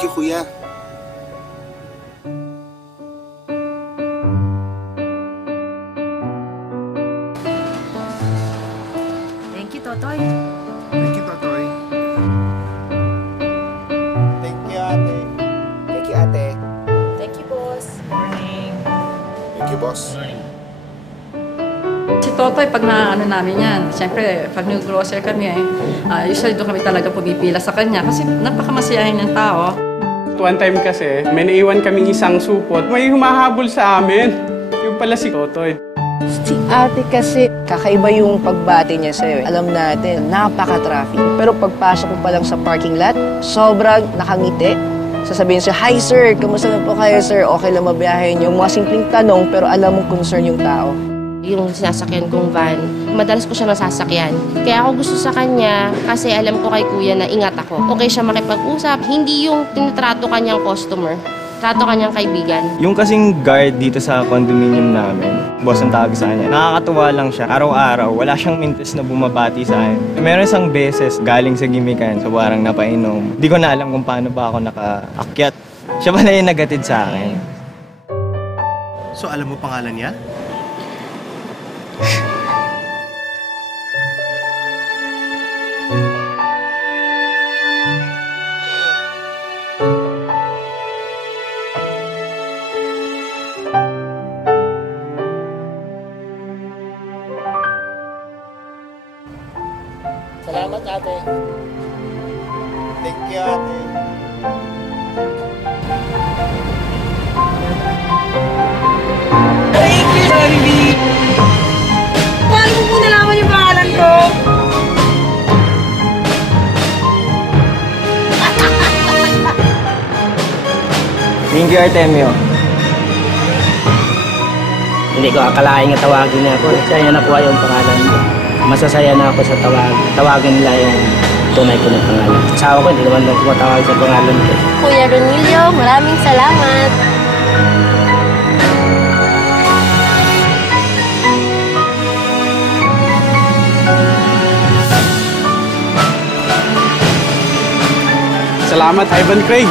Thank you, Kuya. Thank you, Totoy. Thank you, Totoy. Thank you, ate. Thank you, ate. Thank you, boss. Thank you, boss. Si Totoy, pag naano namin yan, siyempre, pag nag-grocery kami, usually doon kami talaga pumipila sa kanya kasi napakamasayahin ng tao. One time kasi, may naiwan kaming isang supot. May humahabol sa amin. Yung pala si Totoy. Si ate kasi, kakaiba yung pagbati niya sa'yo. Alam natin, napaka-traffic. Pero pagpasok mo pa lang sa parking lot, sobrang nakangiti. Sasabihin siya, "Hi sir, kamusta na po kayo sir? Okay lang mabiyahin yung mga simpleng tanong pero alam mong concern yung tao." Yung sinasakyan kong van, madalas ko siya nasasakyan. Kaya ako gusto sa kanya kasi alam ko kay kuya na ingat ako. Okay siya makipag-usap, hindi yung tinatrato kanyang customer, trato kanyang kaibigan. Yung kasing guard dito sa condominium namin, boss ang tawag sa kanya, nakakatuwa lang siya. Araw-araw, wala siyang mintes na bumabati sa akin. Meron isang beses galing sa gimikan, so parang napainom. Di ko na alam kung paano ba ako nakaakyat. Siya pala yung nagatid sa akin. So, alam mo pangalan niya? Salamat, ate. Thank you, ate. Thank you, Jollibee! Paano mo po nalaman yung pangalan ko? Thank you, Artemio. Hindi ko akalain nga tawagin niya ako. Kaya nakuha yung pangalan ko. Masasaya na ako sa tawagan nila yung tunay ko ng pangalan. Asawa ko, hindi naman tumatawag sa pangalan ko. Kuya Ronilio, maraming salamat. Salamat, Ivan Craig.